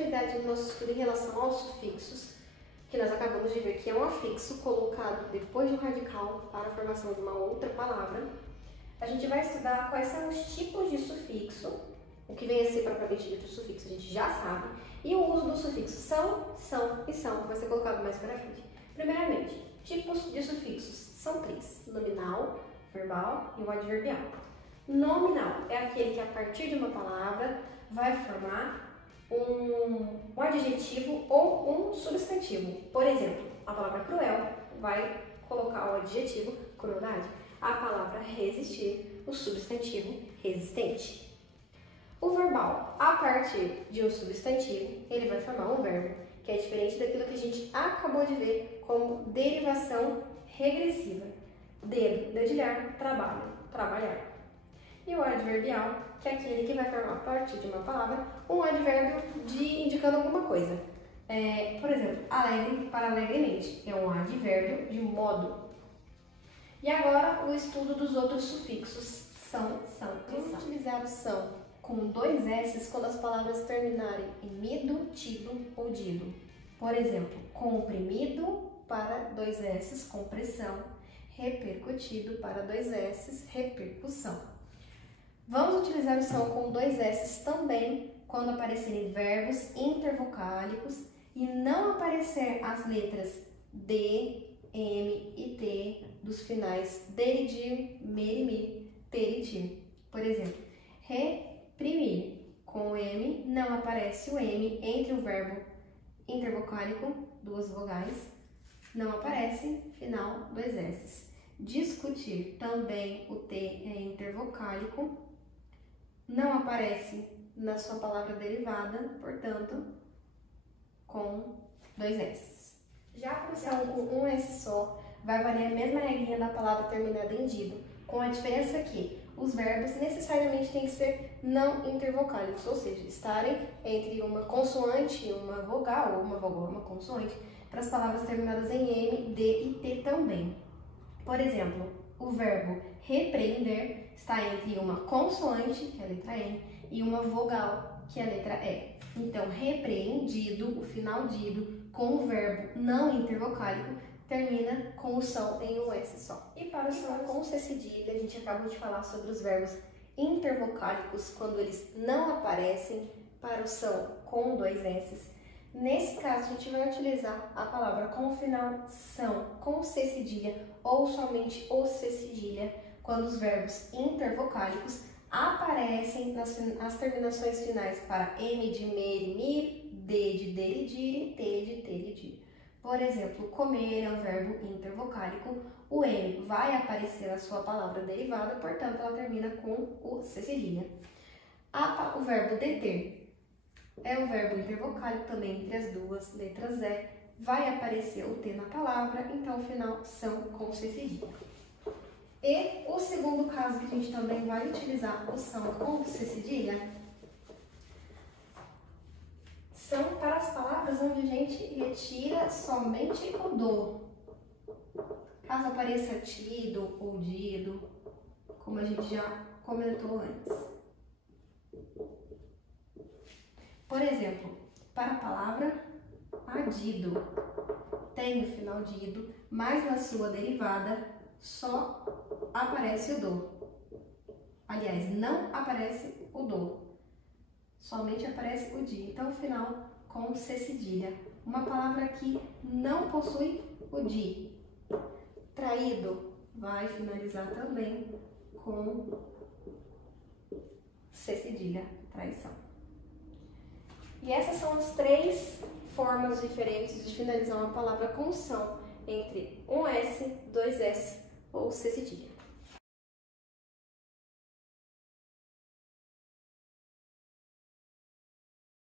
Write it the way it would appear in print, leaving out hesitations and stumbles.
continuidade no nosso estudo em relação aos sufixos, que nós acabamos de ver que é um afixo colocado depois de um radical para a formação de uma outra palavra. A gente vai estudar quais são os tipos de sufixo, o que vem a ser propriamente dito o sufixo a gente já sabe, e o uso do sufixo são e são vai ser colocado mais para frente. Primeiramente, tipos de sufixos são 3, nominal, verbal e o adverbial. Nominal é aquele que a partir de uma palavra vai formar um adjetivo ou um substantivo. Por exemplo, a palavra cruel vai colocar o adjetivo crueldade. A palavra resistir, o substantivo resistente. O verbal, a partir de um substantivo, ele vai formar um verbo, que é diferente daquilo que a gente acabou de ver como derivação regressiva. Dedo, dedilhar, trabalho, trabalhar. E o adverbial, que é aquele que vai formar a partir de uma palavra um advérbio indicando alguma coisa. Por exemplo, alegre para alegremente é um advérbio de modo. E agora o estudo dos outros sufixos são. Vamos utilizar o são com 2 S quando as palavras terminarem em mido, tido ou dido. Por exemplo, comprimido para 2 S, compressão, repercutido para 2 S, repercussão. Vamos utilizar o são com 2 S também quando aparecerem verbos intervocálicos e não aparecer as letras D, M e T dos finais deridir, merimir, teritir. Por exemplo, reprimir. Com o M não aparece o M entre o verbo intervocálico, 2 vogais, não aparece final 2 S. Discutir, também o T é intervocálico, não aparece na sua palavra derivada, portanto, com 2 S. Já a função com 1 S só vai valer a mesma regrinha da palavra terminada em dido, com a diferença que os verbos necessariamente têm que ser não intervocálicos, ou seja, estarem entre uma consoante e uma vogal, ou uma vogal e uma consoante, para as palavras terminadas em M, D e T também. Por exemplo, o verbo repreender está entre uma consoante, que é a letra N, e uma vogal, que é a letra E. Então, repreendido, o final dido, com o verbo não intervocálico, termina com o som em um S só. E para o som com C cedilha, a gente acabou de falar sobre os verbos intervocálicos, quando eles não aparecem para o som com 2 S. Nesse caso, a gente vai utilizar a palavra com o final são, com C cedilha ou somente o C cedilha, quando os verbos intervocálicos aparecem nas terminações finais para M de merimir, D de deridir e T de teridir. Por exemplo, comer é um verbo intervocálico, o M vai aparecer na sua palavra derivada, portanto, ela termina com o C cedilha. O verbo deter é um verbo intervocálico também entre as 2 letras E, vai aparecer o T na palavra, então o final são com C cedilha. E o segundo caso que a gente também vai utilizar o são com C cedilha são para as palavras onde a gente retira somente o do. Caso apareça tido ou dido, como a gente já comentou antes. Por exemplo, para a palavra adido, tem o final dido, mas na sua derivada só aparece o do. Aliás, não aparece o do, somente aparece o di. Então, o final com C cedilha. Uma palavra que não possui o di. Traído vai finalizar também com C cedilha, traição. E essas são as 3 formas diferentes de finalizar uma palavra com som entre um S, 2 S ou C cedilha.